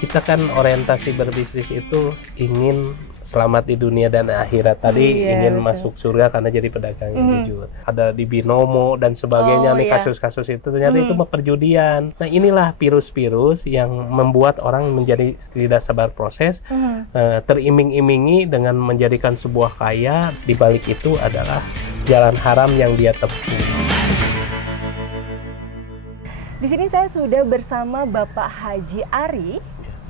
kita kan orientasi berbisnis itu ingin selamat di dunia dan akhirat. Tadi ingin betul. masuk surga karena jadi pedagang yang jujur. Ada di binomo dan sebagainya nih kasus-kasus itu ternyata itu perjudian. Nah inilah virus-virus yang membuat orang menjadi tidak sabar proses, teriming-imingi dengan menjadikan sebuah kaya. Di balik itu adalah jalan haram yang dia tempuh. Di sini saya sudah bersama Bapak Haji Ari.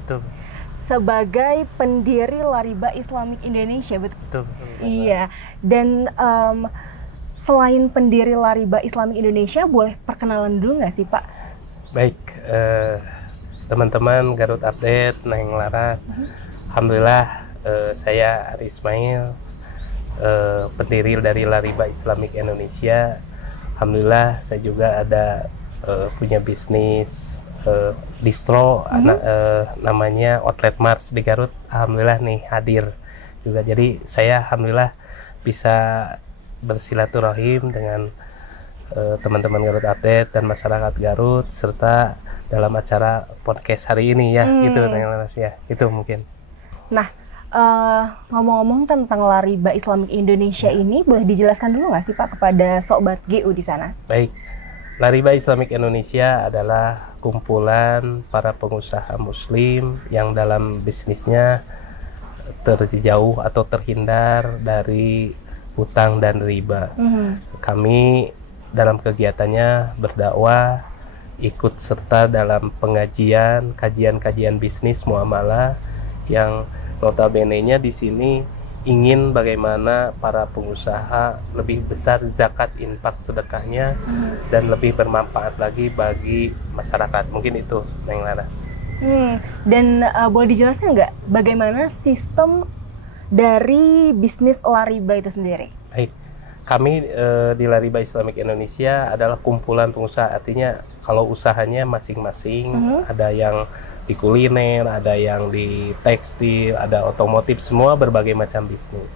Betul. Sebagai pendiri Lariba Islamic Indonesia, betul? Betul. Iya. Dan selain pendiri Lariba Islamic Indonesia, boleh perkenalan dulu nggak sih Pak? Baik, teman-teman Garut Update, Neng Laras. Alhamdulillah, saya Ari Ismail, pendiri dari Lariba Islamic Indonesia. Alhamdulillah, saya juga ada punya bisnis distro, namanya Outlet Mars di Garut. Alhamdulillah nih hadir juga. Jadi saya alhamdulillah bisa bersilaturahim dengan teman-teman Garut Update dan masyarakat Garut serta dalam acara podcast hari ini ya. Itu ya. Itu mungkin. Nah, ngomong-ngomong tentang Lariba Islamic Indonesia ini, boleh dijelaskan dulu nggak sih Pak kepada Sobat GU di sana? Baik, Lariba Islamic Indonesia adalah kumpulan para pengusaha muslim yang dalam bisnisnya terjauh atau terhindar dari hutang dan riba. Kami dalam kegiatannya berdakwah, ikut serta dalam pengajian, kajian-kajian bisnis muamalah yang notabene-nya di sini ingin bagaimana para pengusaha lebih besar zakat infak sedekahnya dan lebih bermanfaat lagi bagi masyarakat. Mungkin itu, Neng Laras. Dan boleh dijelaskan nggak bagaimana sistem dari bisnis Lariba itu sendiri? Baik, kami di Lariba Islamic Indonesia adalah kumpulan pengusaha. Artinya kalau usahanya masing-masing, ada yang di kuliner, ada yang di tekstil, ada otomotif, semua berbagai macam bisnis.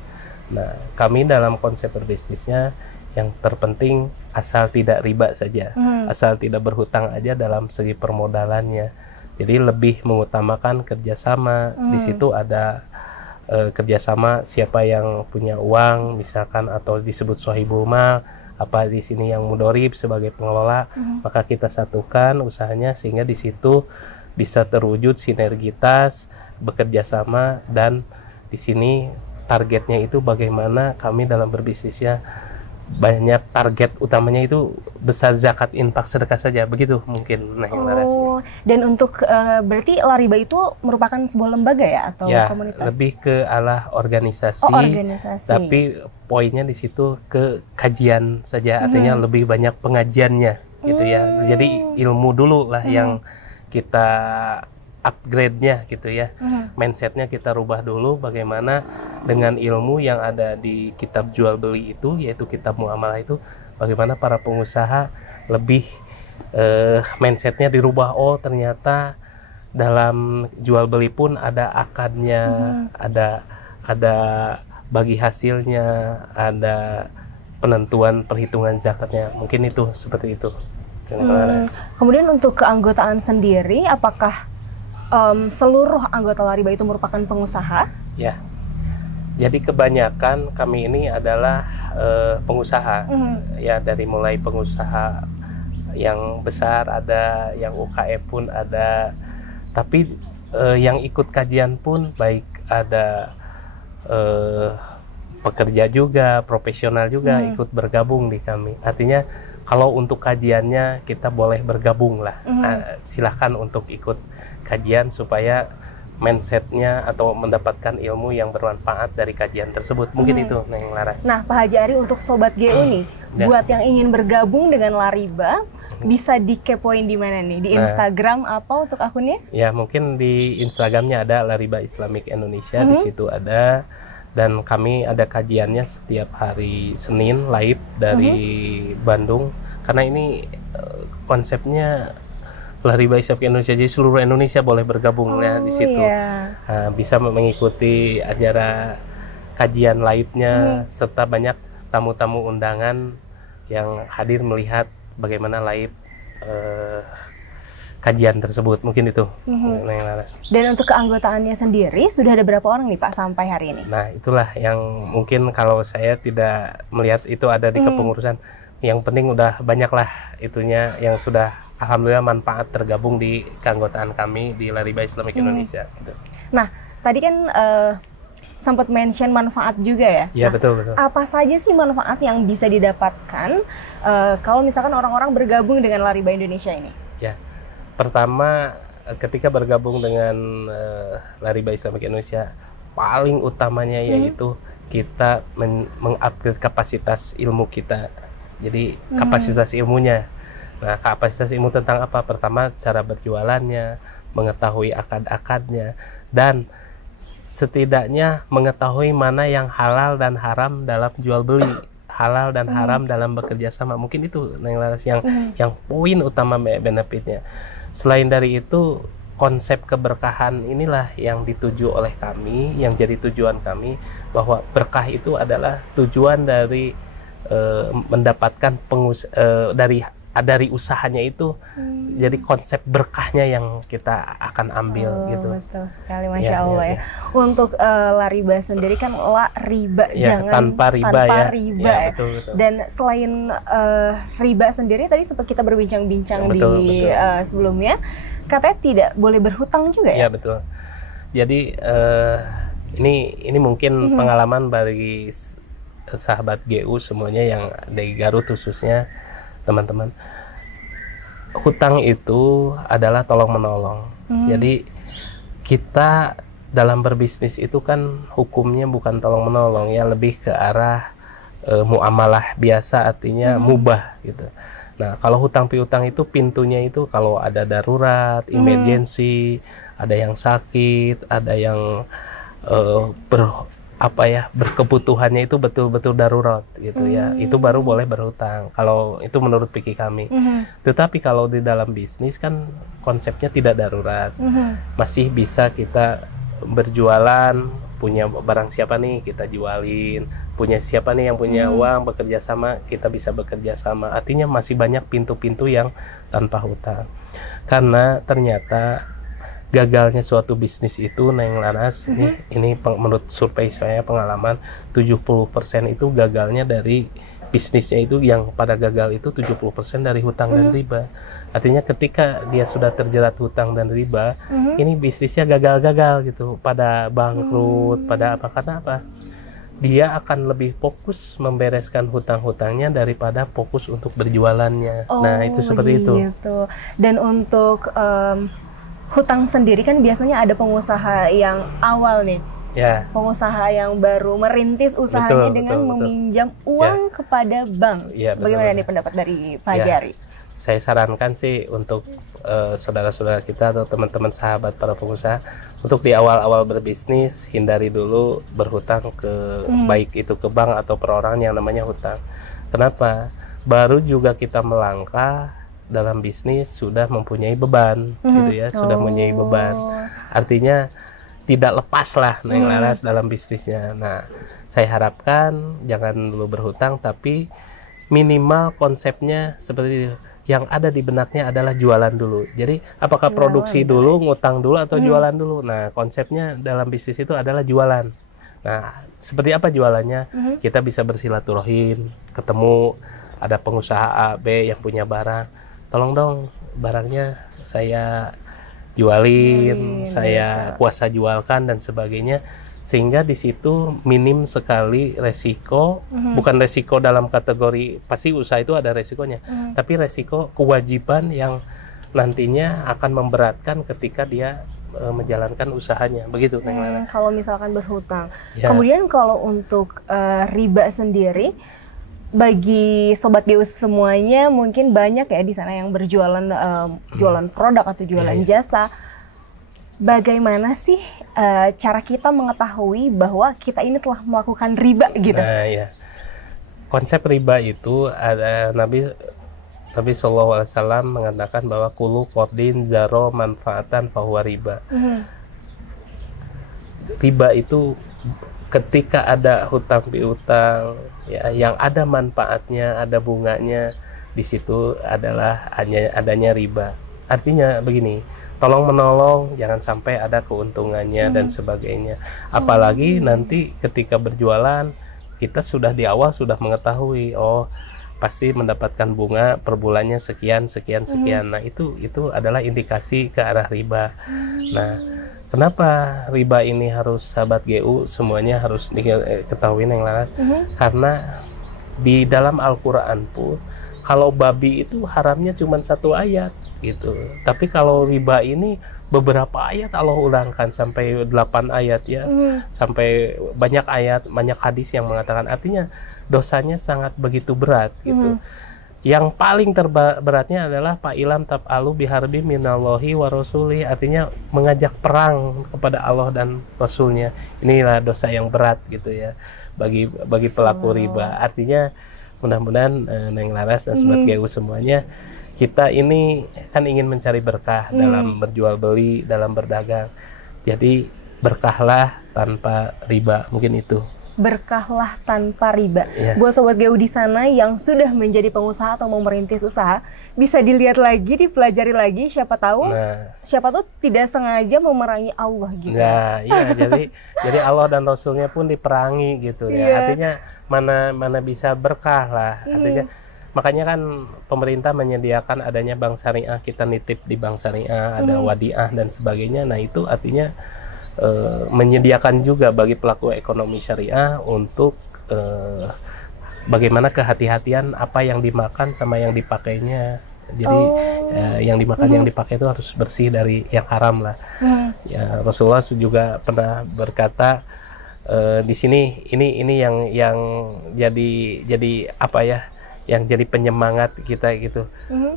Nah, kami dalam konsep berbisnisnya yang terpenting asal tidak riba saja, asal tidak berhutang aja dalam segi permodalannya. Jadi lebih mengutamakan kerjasama. Di situ ada kerjasama siapa yang punya uang, misalkan atau disebut sohibul mal, apa di sini yang mudorib sebagai pengelola, maka kita satukan usahanya sehingga di situ bisa terwujud sinergitas, bekerja sama, dan di sini targetnya itu bagaimana kami dalam berbisnisnya banyak target utamanya itu besar zakat infak sedekah saja, begitu mungkin. Dan untuk berarti Lariba itu merupakan sebuah lembaga ya atau ya, komunitas? Lebih ke arah organisasi, tapi poinnya di situ ke kajian saja, artinya lebih banyak pengajiannya gitu ya. Jadi ilmu dulu lah yang kita upgrade-nya gitu ya. Mindsetnya kita rubah dulu bagaimana dengan ilmu yang ada di kitab jual beli itu, yaitu kitab muamalah itu, bagaimana para pengusaha lebih mindsetnya dirubah. Oh ternyata dalam jual beli pun ada akadnya, ada bagi hasilnya, ada penentuan perhitungan zakatnya. Mungkin itu seperti itu. Kemudian untuk keanggotaan sendiri, apakah seluruh anggota Lariba itu merupakan pengusaha? Ya, jadi kebanyakan kami ini adalah pengusaha. Ya, dari mulai pengusaha yang besar ada, yang UKM pun ada. Tapi yang ikut kajian pun baik ada pekerja juga, profesional juga ikut bergabung di kami. Artinya kalau untuk kajiannya kita boleh bergabung lah. Silahkan untuk ikut kajian supaya mindsetnya atau mendapatkan ilmu yang bermanfaat dari kajian tersebut. Mungkin itu Neng Lara. Nah Pak Haji Ari, untuk Sobat GU nih, buat yang ingin bergabung dengan Lariba, bisa dikepoin di mana nih? Di Instagram apa untuk akunnya? Ya mungkin di Instagramnya ada Lariba Islamic Indonesia, di situ ada. Dan kami ada kajiannya setiap hari Senin live dari Bandung. Karena ini konsepnya Lariba Islamic Indonesia, jadi seluruh Indonesia boleh bergabung ya di situ. Bisa mengikuti acara kajian live-nya serta banyak tamu-tamu undangan yang hadir melihat bagaimana live kajian tersebut, mungkin itu. Neng Laras. Dan untuk keanggotaannya sendiri sudah ada berapa orang nih Pak sampai hari ini? Nah, itulah yang mungkin kalau saya tidak melihat itu ada di kepengurusan. Yang penting udah banyak lah itunya yang sudah alhamdulillah manfaat tergabung di keanggotaan kami di Lariba Islamic Indonesia. Gitu. Nah, tadi kan sempat mention manfaat juga ya? Iya, nah, betul. Apa saja sih manfaat yang bisa didapatkan kalau misalkan orang-orang bergabung dengan Lariba Indonesia ini? Ya, pertama ketika bergabung dengan Lariba Islamic Indonesia, paling utamanya yaitu kita mengupgrade kapasitas ilmu kita. Jadi kapasitas ilmunya. Nah, kapasitas ilmu tentang apa? Pertama, cara berjualannya, mengetahui akad-akadnya, dan setidaknya mengetahui mana yang halal dan haram dalam jual beli, halal dan haram dalam bekerja sama. Mungkin itu Neng Laras yang poin utama benefitnya. Selain dari itu, konsep keberkahan inilah yang dituju oleh kami, yang jadi tujuan kami, bahwa berkah itu adalah tujuan dari mendapatkan dari usahanya itu. Jadi konsep berkahnya yang kita akan ambil gitu. Betul sekali, Masya Allah ya. Untuk Lariba sendiri kan riba, jangan tanpa riba ya. Betul. Dan selain riba sendiri tadi sempat kita berbincang-bincang di sebelumnya, katanya tidak boleh berhutang juga ya? Iya, betul. Jadi ini mungkin pengalaman bagi sahabat GU semuanya yang dari Garut khususnya, teman-teman. Hutang itu adalah tolong menolong. Jadi kita dalam berbisnis itu kan hukumnya bukan tolong menolong ya, lebih ke arah muamalah biasa, artinya mubah gitu. Nah, kalau hutang piutang itu pintunya itu kalau ada darurat, emergency, ada yang sakit, ada yang berkebutuhannya itu betul-betul darurat gitu ya, itu baru boleh berhutang kalau itu menurut pikir kami. Tetapi kalau di dalam bisnis kan konsepnya tidak darurat, masih bisa kita berjualan, punya barang siapa nih kita jualin, punya siapa nih yang punya uang, bekerja sama, kita bisa bekerja sama. Artinya masih banyak pintu-pintu yang tanpa hutang. Karena ternyata gagalnya suatu bisnis itu, Neng Laras, ini menurut survei saya, pengalaman 70% itu gagalnya dari bisnisnya itu, yang pada gagal itu 70% dari hutang dan riba. Artinya ketika dia sudah terjerat hutang dan riba, ini bisnisnya gagal-gagal gitu, pada bangkrut, pada apa, karena apa? Dia akan lebih fokus membereskan hutang-hutangnya daripada fokus untuk berjualannya. Nah, itu seperti itu. Dan untuk hutang sendiri kan biasanya ada pengusaha yang awal nih, pengusaha yang baru merintis usahanya dengan meminjam uang kepada bank. Bagaimana nih pendapat dari Pak Jari? Saya sarankan sih untuk saudara-saudara kita atau teman-teman sahabat para pengusaha, untuk di awal-awal berbisnis hindari dulu berhutang ke baik itu ke bank atau perorangan yang namanya hutang. Kenapa? Baru juga kita melangkah dalam bisnis sudah mempunyai beban gitu ya, sudah mempunyai beban, artinya tidak lepas lah Neng Laras dalam bisnisnya. Nah, saya harapkan jangan dulu berhutang, tapi minimal konsepnya seperti yang ada di benaknya adalah jualan dulu. Jadi apakah produksi dulu, ngutang dulu, atau jualan dulu? Nah, konsepnya dalam bisnis itu adalah jualan. Nah, seperti apa jualannya? Kita bisa bersilaturahim, ketemu ada pengusaha A, B yang punya barang, tolong dong barangnya saya jualin, saya kuasa jualkan dan sebagainya, sehingga di situ minim sekali resiko. Bukan resiko dalam kategori pasti usaha itu ada resikonya, tapi resiko kewajiban yang nantinya akan memberatkan ketika dia menjalankan usahanya, begitu. Kalau misalkan berhutang. Kemudian kalau untuk riba sendiri, bagi sobat GU semuanya mungkin banyak ya di sana yang berjualan jualan produk atau jualan jasa. Bagaimana sih cara kita mengetahui bahwa kita ini telah melakukan riba gitu? Konsep riba itu ada Nabi SAW mengatakan bahwa kulu qardin zaro manfaatan fahuwa riba. Riba itu ketika ada hutang piutang ya, yang ada manfaatnya, ada bunganya, di situ adalah hanya adanya riba. artinya begini, tolong menolong, jangan sampai ada keuntungannya dan sebagainya. Apalagi nanti ketika berjualan, kita sudah di awal sudah mengetahui, oh pasti mendapatkan bunga per bulannya sekian. Nah itu adalah indikasi ke arah riba. Nah, kenapa riba ini harus sahabat GU semuanya harus diketahui Neng Laras? Karena di dalam Al-Quran pun kalau babi itu haramnya cuma 1 ayat gitu. Tapi kalau riba ini beberapa ayat Allah ulangkan sampai 8 ayat ya. Sampai banyak ayat, banyak hadis yang mengatakan, artinya dosanya sangat begitu berat gitu. Yang paling beratnya adalah fa'ilam tab'alu biharbi minallahi wa rasuli, artinya mengajak perang kepada Allah dan Rasulnya. Inilah dosa yang berat gitu ya bagi pelaku riba. Artinya mudah-mudahan Neng Laras dan Sobat GU semuanya, kita ini kan ingin mencari berkah dalam berjual beli, dalam berdagang. Jadi berkahlah tanpa riba, mungkin itu. Berkahlah tanpa riba. Buat Sobat GU di sana yang sudah menjadi pengusaha atau mau merintis usaha, bisa dilihat lagi, dipelajari lagi, siapa tahu tidak sengaja memerangi Allah gitu. Nah, iya jadi Allah dan Rasulnya pun diperangi gitu ya. Artinya mana bisa berkah lah. Artinya makanya kan pemerintah menyediakan adanya bank syariah, kita nitip di bank syariah, ada wadiah dan sebagainya. Nah, itu artinya menyediakan juga bagi pelaku ekonomi syariah untuk bagaimana kehati-hatian apa yang dimakan sama yang dipakainya. Jadi yang dimakan yang dipakai itu harus bersih dari yang haram lah. Ya, Rasulullah juga pernah berkata di sini ini yang jadi apa ya? Yang jadi penyemangat kita gitu.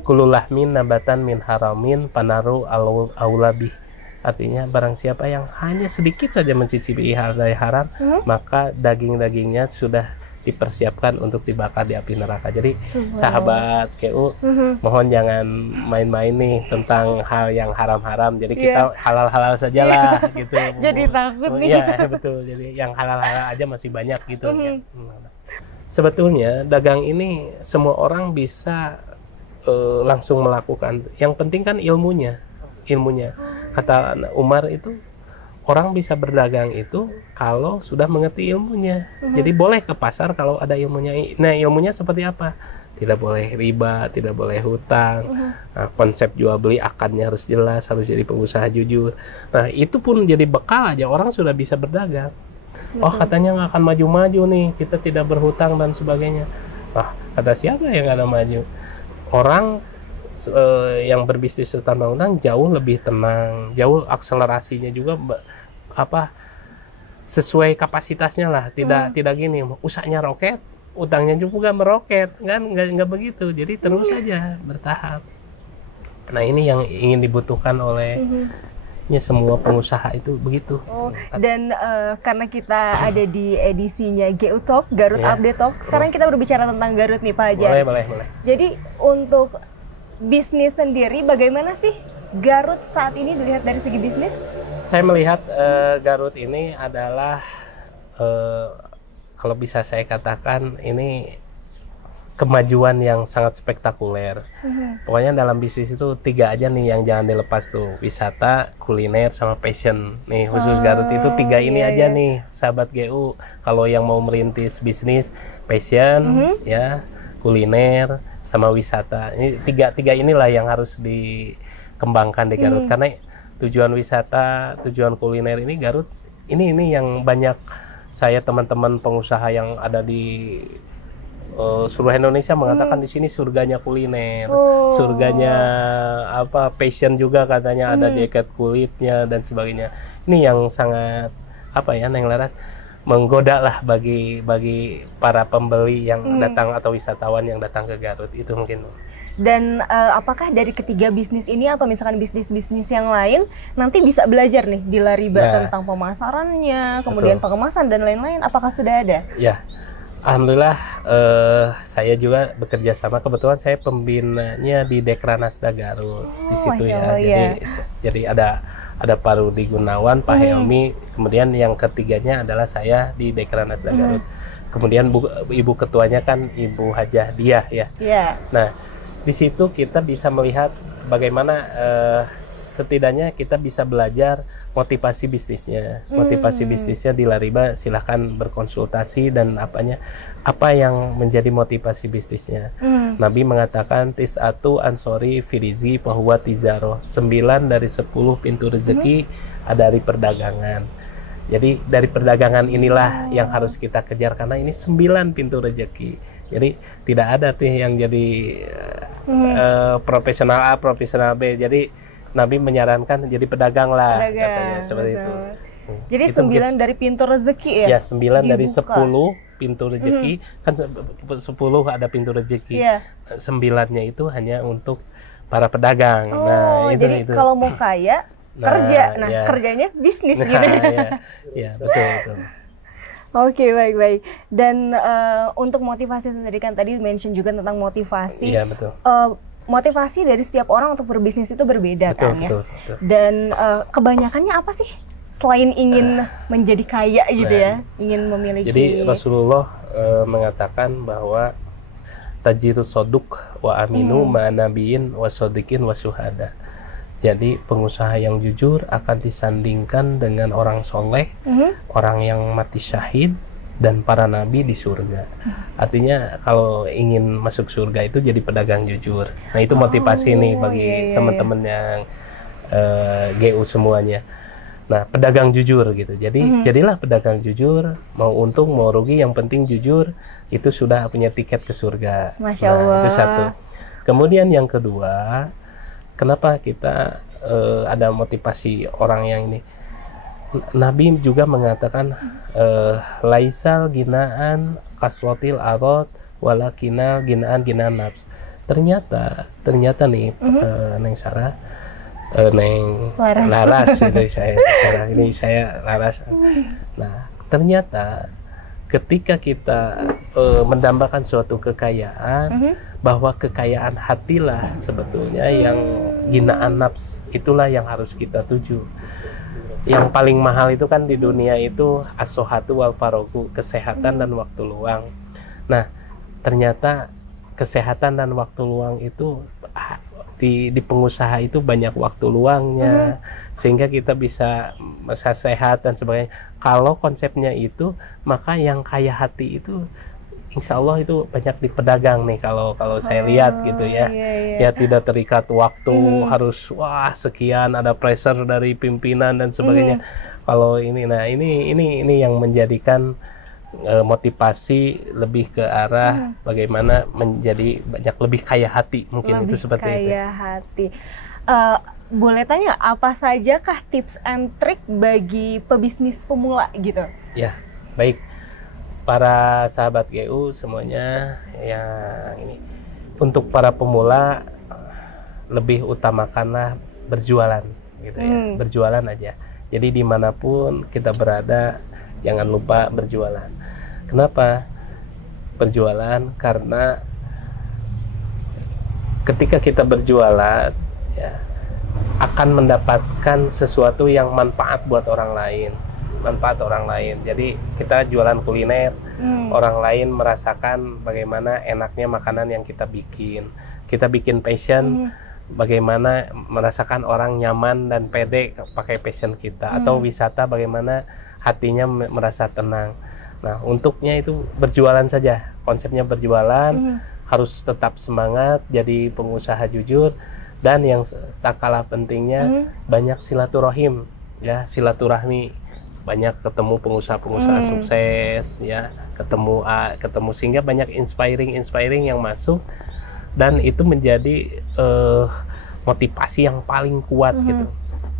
Kululahmin nabatan min haramin panaru aulabih. Artinya barang siapa yang hanya sedikit saja mencicipi hal dari haram, maka daging-dagingnya sudah dipersiapkan untuk dibakar di api neraka. Jadi sahabat KU, mohon jangan main-main nih tentang hal yang haram-haram. Jadi kita halal-halal sajalah gitu. Jadi takut nih. Iya betul. Jadi yang halal-halal aja masih banyak gitu. Ya. Sebetulnya dagang ini semua orang bisa langsung melakukan. Yang penting kan ilmunya. Kata Umar itu, orang bisa berdagang itu kalau sudah mengerti ilmunya. Jadi boleh ke pasar kalau ada ilmunya. Nah, ilmunya seperti apa? Tidak boleh riba, tidak boleh hutang. Nah, konsep jual beli akadnya harus jelas, harus jadi pengusaha jujur. Nah, itu pun jadi bekal aja orang sudah bisa berdagang. Oh, katanya nggak akan maju-maju nih, kita tidak berhutang dan sebagainya. Nah, kata siapa yang nggak ada maju? Orang yang berbisnis tanpa hutang jauh lebih tenang, jauh akselerasinya juga sesuai kapasitasnya lah, tidak gini usahanya roket, utangnya juga meroket, kan nggak begitu. Jadi terus saja bertahap. Nah, ini yang ingin dibutuhkan oleh semua pengusaha itu begitu. Dan karena kita ada di edisinya GU Talk, Garut Update Talk, sekarang kita berbicara tentang Garut nih Pak Hajar. Boleh. Jadi untuk bisnis sendiri, bagaimana sih Garut saat ini dilihat dari segi bisnis? Saya melihat Garut ini adalah kalau bisa saya katakan ini kemajuan yang sangat spektakuler. Pokoknya dalam bisnis itu 3 aja nih yang jangan dilepas tuh, wisata, kuliner, sama passion. Nih khusus Garut itu 3 ini aja nih, sahabat GU. Kalau yang mau merintis bisnis, passion, ya, kuliner, sama wisata. Ini tiga inilah yang harus dikembangkan di Garut. Karena tujuan wisata, tujuan kuliner ini Garut ini yang banyak saya teman-teman pengusaha yang ada di seluruh Indonesia mengatakan di sini surganya kuliner, surganya passion juga katanya, ada jaket kulitnya dan sebagainya. Ini yang sangat Neng Laras, menggoda lah bagi para pembeli yang datang atau wisatawan yang datang ke Garut itu mungkin. Dan apakah dari ketiga bisnis ini atau misalkan bisnis-bisnis yang lain nanti bisa belajar nih di Lariba tentang pemasarannya, kemudian pengemasan dan lain-lain, apakah sudah ada? Ya, alhamdulillah saya juga bekerja sama, kebetulan saya pembinanya di Dekranasda Garut di situ ya. Jadi ada Pak Rudi Gunawan, Pak Helmi, kemudian yang ketiganya adalah saya di Dekranasda Garut. Kemudian ibu ketuanya kan Ibu Hajah Diah ya. Nah, di situ kita bisa melihat bagaimana setidaknya kita bisa belajar motivasi bisnisnya. Motivasi bisnisnya di Lariba silahkan berkonsultasi dan apa yang menjadi motivasi bisnisnya. Nabi mengatakan tis'atu ansori firizi bahwa tizaro, 9 dari 10 pintu rezeki ada dari perdagangan. Jadi dari perdagangan inilah yang harus kita kejar karena ini 9 pintu rezeki. Jadi tidak ada tuh yang jadi profesional A, profesional B. Jadi Nabi menyarankan jadi pedagang lah, katanya seperti itu. Jadi 9 dari pintu rezeki ya? Ya, 9 dari 10 pintu rezeki, kan 10 ada pintu rezeki. 9-nya itu hanya untuk para pedagang. Jadi kalau mau kaya, kerja. Kerjanya bisnis gitu. Ya, betul. Oke, baik. Dan untuk motivasi sendiri kan tadi mention juga tentang motivasi. Iya, betul. Motivasi dari setiap orang untuk berbisnis itu berbeda, betul, kan ya. Betul. Dan kebanyakannya apa sih selain ingin menjadi kaya gitu ya, ingin memiliki. Jadi Rasulullah mengatakan bahwa tajirus soduk wa aminu ma nabiyin wa sodikin wa syuhada. Jadi pengusaha yang jujur akan disandingkan dengan orang soleh, orang yang mati syahid, dan para nabi di surga. Artinya kalau ingin masuk surga itu jadi pedagang jujur. Nah itu motivasi nih bagi teman-teman yang GU semuanya. Nah pedagang jujur gitu. Jadi jadilah pedagang jujur, mau untung mau rugi yang penting jujur, itu sudah punya tiket ke surga. Masya Allah. Itu satu. Kemudian yang kedua, kenapa kita ada motivasi orang yang ini? Nabi juga mengatakan laisal ginaan kaswatil arad walakinal ginaan nafs. Ternyata nih Neng Sarah, Neng Laras itu saya Laras. Nah, ternyata ketika kita mendambakan suatu kekayaan, bahwa kekayaan hatilah sebetulnya yang ginaan nafs, itulah yang harus kita tuju. Yang paling mahal itu kan di dunia itu as-sohatu wal farogu, kesehatan dan waktu luang. Nah, ternyata kesehatan dan waktu luang itu di pengusaha itu banyak waktu luangnya, sehingga kita bisa sehat dan sebagainya. Kalau konsepnya itu, maka yang kaya hati itu insya Allah itu banyak di pedagang nih kalau saya lihat gitu ya. Ya tidak terikat waktu, harus sekian, ada pressure dari pimpinan dan sebagainya. Kalau ini, nah ini yang menjadikan motivasi lebih ke arah bagaimana menjadi banyak lebih kaya hati, mungkin lebih itu seperti itu. Kaya hati. Boleh tanya apa sajakah tips and trick bagi pebisnis pemula gitu? Ya, baik. Para sahabat GU semuanya yang ini, untuk para pemula lebih utamakanlah berjualan gitu ya, berjualan aja. Jadi dimanapun kita berada jangan lupa berjualan. Kenapa berjualan? Karena ketika kita berjualan ya, akan mendapatkan sesuatu yang manfaat buat orang lain. Jadi kita jualan kuliner, orang lain merasakan bagaimana enaknya makanan yang kita bikin. Kita bikin passion, bagaimana merasakan orang nyaman dan pede pakai passion kita. Atau wisata, bagaimana hatinya merasa tenang. Nah, untuknya itu berjualan saja. Konsepnya berjualan, harus tetap semangat, jadi pengusaha jujur. Dan yang tak kalah pentingnya, banyak silaturahim, ya, silaturahmi. Banyak ketemu pengusaha-pengusaha sukses, ya, ketemu sehingga banyak inspiring yang masuk, dan itu menjadi motivasi yang paling kuat gitu.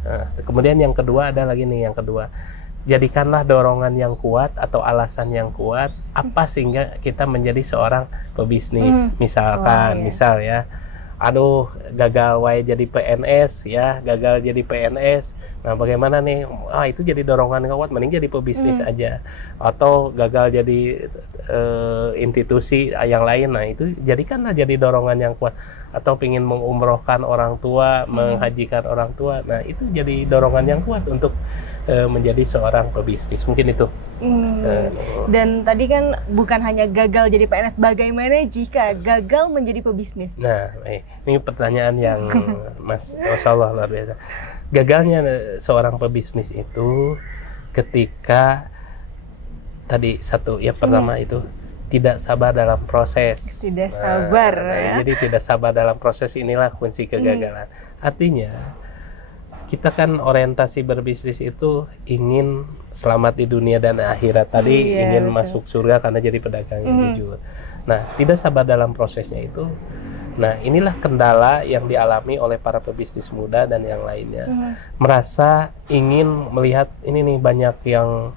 Nah, kemudian yang kedua ada lagi nih, jadikanlah dorongan yang kuat atau alasan yang kuat apa sehingga kita menjadi seorang pebisnis. Misalkan, misal ya, aduh gagal jadi PNS ya, Nah, bagaimana nih? Itu jadi dorongan kuat, mending jadi pebisnis aja. Atau gagal jadi institusi yang lain. Nah, itu jadikanlah jadi dorongan yang kuat. Atau pingin mengumrohkan orang tua, menghajikan orang tua. Nah, itu jadi dorongan yang kuat untuk menjadi seorang pebisnis. Mungkin itu. Dan tadi kan bukan hanya gagal jadi PNS, bagaimana jika gagal menjadi pebisnis? Nah, ini pertanyaan yang Mas, Masya Allah, luar biasa. Gagalnya seorang pebisnis itu ketika tadi pertama itu tidak sabar dalam proses. Tidak sabar ya. Jadi tidak sabar dalam proses, inilah kunci kegagalan. Artinya kita kan orientasi berbisnis itu ingin selamat di dunia dan akhirat. Tadi ingin masuk surga karena jadi pedagang yang jujur. Nah, tidak sabar dalam prosesnya itu. Nah, inilah kendala yang dialami oleh para pebisnis muda dan yang lainnya. Merasa ingin melihat ini nih banyak yang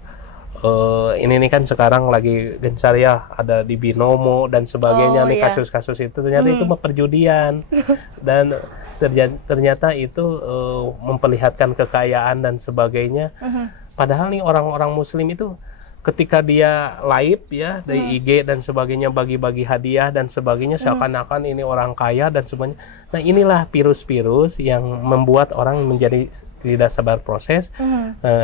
ini nih kan sekarang lagi gencar ya, ada di binomo dan sebagainya kasus-kasus itu ternyata itu perjudian dan ternyata itu memperlihatkan kekayaan dan sebagainya. Padahal nih orang-orang muslim itu ketika dia live ya dari IG dan sebagainya, bagi-bagi hadiah dan sebagainya, seakan-akan ini orang kaya dan sebagainya. Nah, inilah virus-virus yang membuat orang menjadi tidak sabar proses,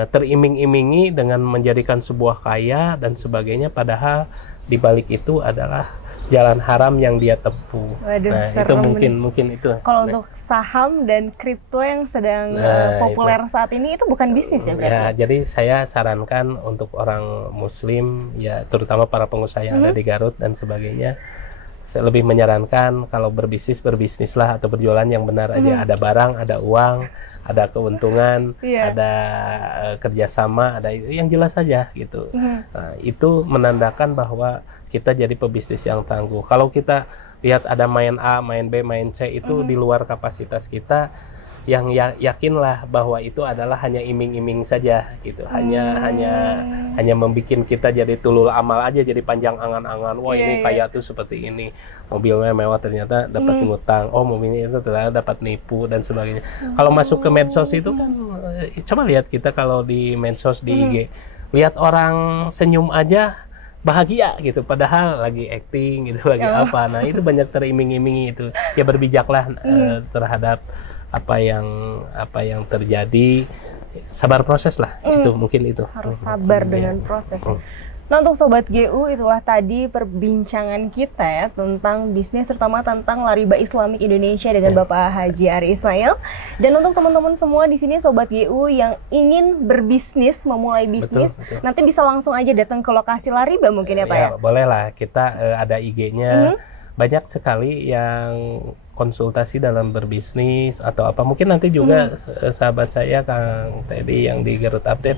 teriming-imingi dengan menjadikan sebuah kaya dan sebagainya, padahal di balik itu adalah jalan haram yang dia tempuh. Waduh, nah, itu mungkin itu. Kalau untuk saham dan kripto yang sedang populer saat ini itu bukan bisnis ya berarti? Ya, jadi saya sarankan untuk orang muslim ya, terutama para pengusaha yang ada di Garut dan sebagainya, saya lebih menyarankan kalau berbisnislah atau berjualan yang benar aja. Ada barang, ada uang, ada keuntungan, ada kerjasama, ada yang jelas saja gitu. Nah, itu menandakan bahwa kita jadi pebisnis yang tangguh. Kalau kita lihat ada main A, main B, main C itu di luar kapasitas kita, yang yakinlah bahwa itu adalah hanya iming-iming saja gitu. Hanya membuat kita jadi tulul amal aja, jadi panjang angan-angan. Wah, ini kaya tuh seperti ini, mobilnya mewah, ternyata dapat ngutang. Oh, mobilnya itu ternyata dapat nipu dan sebagainya. Kalau masuk ke medsos itu kan, coba lihat kita kalau di medsos di IG, lihat orang senyum aja bahagia gitu, padahal lagi acting gitu, lagi apa. Nah, itu banyak teriming-imingi itu. Ya, berbijaklah terhadap apa yang terjadi, sabar proses lah. Itu mungkin itu harus sabar dengan proses. Nah, untuk Sobat GU, itulah tadi perbincangan kita ya tentang bisnis, terutama tentang Lariba Islamic Indonesia dengan Bapak Haji Ari Ismail. Dan untuk teman-teman semua di sini Sobat GU yang ingin berbisnis, memulai bisnis, nanti bisa langsung aja datang ke lokasi Lariba mungkin ya Pak ya? Boleh lah, kita ada IG-nya. Banyak sekali yang konsultasi dalam berbisnis atau apa. Mungkin nanti juga sahabat saya Kang Teddy yang di Garut Update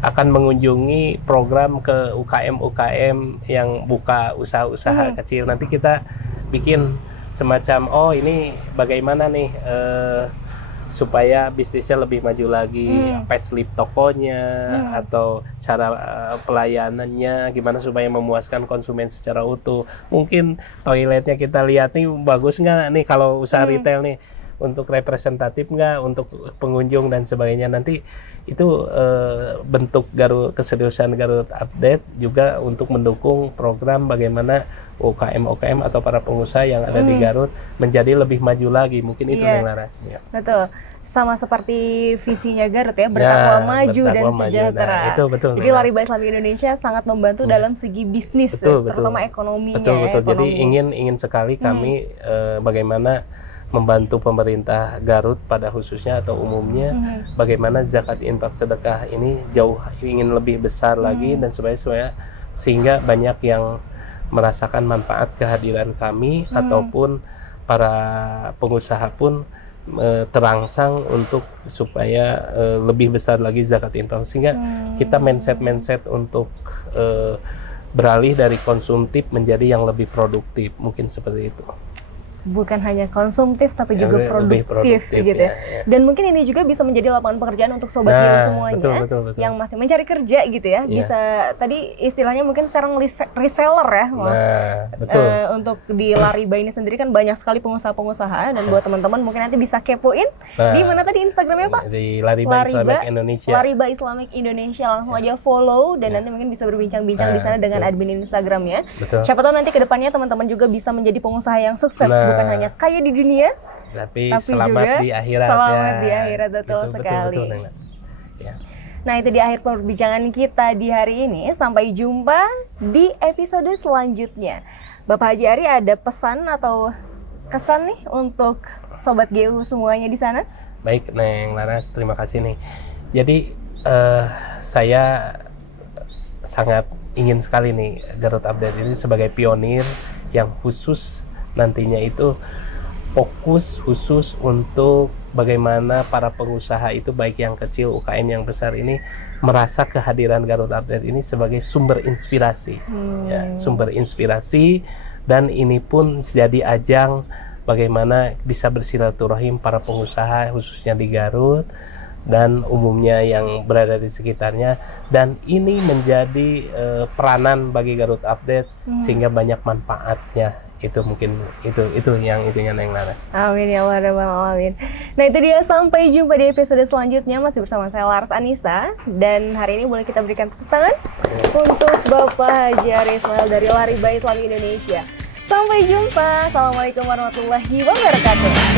akan mengunjungi program ke UKM-UKM yang buka usaha-usaha kecil. Nanti kita bikin semacam, ini bagaimana nih supaya bisnisnya lebih maju lagi, facelift tokonya atau cara pelayanannya gimana supaya memuaskan konsumen secara utuh. Mungkin toiletnya kita lihat nih bagus nggak nih kalau usaha retail nih, untuk representatif nggak untuk pengunjung dan sebagainya. Nanti itu bentuk keseriusan Garut Update juga untuk mendukung program bagaimana UKM atau para pengusaha yang ada di Garut menjadi lebih maju lagi. Mungkin itu yang narasinya. Betul. Sama seperti visinya Garut ya, bertakwa maju dan sejahtera. Nah, itu betul. Jadi Lariba Islamic Indonesia sangat membantu dalam segi bisnis, terutama ekonominya. Betul. Jadi ingin sekali kami bagaimana membantu pemerintah Garut pada khususnya atau umumnya, bagaimana zakat infak sedekah ini jauh ingin lebih besar lagi dan sebagainya, sehingga banyak yang merasakan manfaat kehadiran kami ataupun para pengusaha pun terangsang untuk supaya lebih besar lagi zakat infak, sehingga kita mindset untuk beralih dari konsumtif menjadi yang lebih produktif, mungkin seperti itu. bukan hanya konsumtif tapi juga produktif gitu ya. Dan mungkin ini juga bisa menjadi lapangan pekerjaan untuk sobat Geo semuanya betul. yang masih mencari kerja gitu ya. Bisa tadi istilahnya mungkin sekarang reseller ya. Betul. Untuk di Lariba ini sendiri kan banyak sekali pengusaha-pengusaha, dan buat teman-teman mungkin nanti bisa kepoin di mana tadi Instagramnya Pak? Di Lariba Islamic Indonesia. Lariba Islamic Indonesia, langsung aja follow dan nanti mungkin bisa berbincang-bincang di sana dengan admin Instagramnya. Siapa tahu nanti kedepannya teman-teman juga bisa menjadi pengusaha yang sukses, bukan hanya kaya di dunia, tapi selamat juga di akhirat. Selamat di akhirat, betul sekali. Nah, itu di akhir perbincangan kita di hari ini. Sampai jumpa di episode selanjutnya. Bapak Haji Ari, ada pesan atau kesan nih untuk sobat GU semuanya di sana? Baik, Neng Laras, terima kasih nih. Jadi saya sangat ingin sekali nih Garut Update ini sebagai pionir yang khusus nantinya itu fokus khusus untuk bagaimana para pengusaha itu baik yang kecil, UKM yang besar ini merasa kehadiran Garut Update ini sebagai sumber inspirasi, sumber inspirasi, dan ini pun jadi ajang bagaimana bisa bersilaturahim para pengusaha khususnya di Garut dan umumnya yang berada di sekitarnya, dan ini menjadi peranan bagi Garut Update sehingga banyak manfaatnya. Itu mungkin itu yang intinya Neng Laras. Amin ya Allah rabbal alamin. Nah, itu dia, sampai jumpa di episode selanjutnya, masih bersama saya Laras Anissa, dan hari ini boleh kita berikan tepuk tangan untuk Bapak Haji Ari Ismail dari Lariba Islamic Indonesia. Sampai jumpa. Assalamualaikum warahmatullahi wabarakatuh.